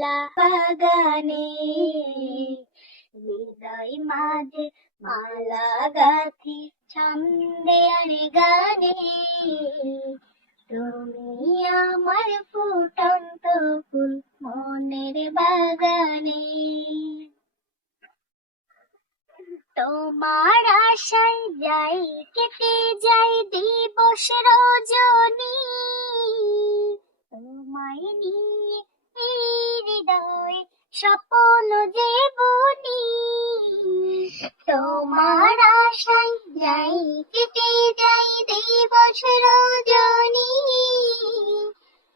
বাগানে। হৃদয় মাঝে মালা গাথি, ছন্দে আর গানে। তুমি আমার ফুটন্ত ফুল মনের বাগানে। তোমার আশায় যাই, কেটে যাই দিবস রজনী। তোমায় নিয়ে স্বপ্ন যে বনি তোমার আশায় যাই, কেটে যাই দিবস রজনী।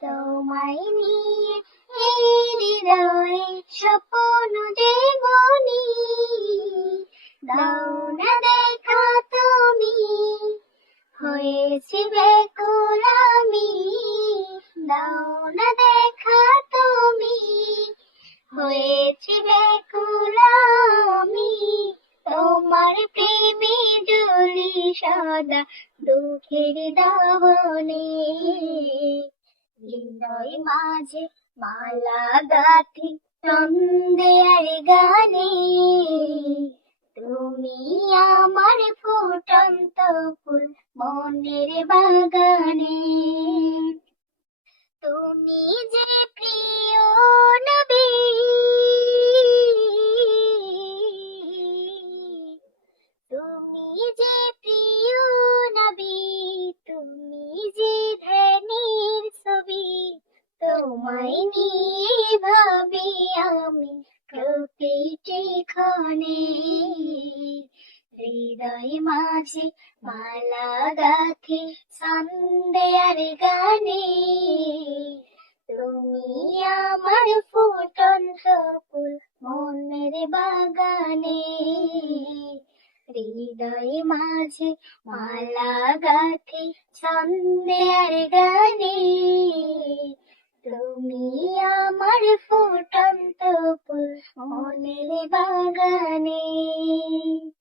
তোমায় নিয়ে এই হৃদয় স্বপ্ন যে বনি দাও না দেখা তুমি, হয়েছি বেকুল আমি দাও না দেখা হয়েছি বেকুল আমি তোমার প্রেমে জলি সদা দুঃখের দাবনে হৃদয় মাঝে মালা গাথি সন্ধে আর গানে। তুমি আমার ফুটন্ত ফুল মনের বাগানে। তুমি যে তোমায় ভাবি আমি প্রতিটি ক্ষণে। হৃদয় মাঝে মালা গাথি সন্ধে আর গানে। তুমি আমার ফুটন্ত ফুল মনের বাগানে। হৃদয় মাঝে মালা গাথি, ছন্দে আর গানে। 美丽的巴格尼。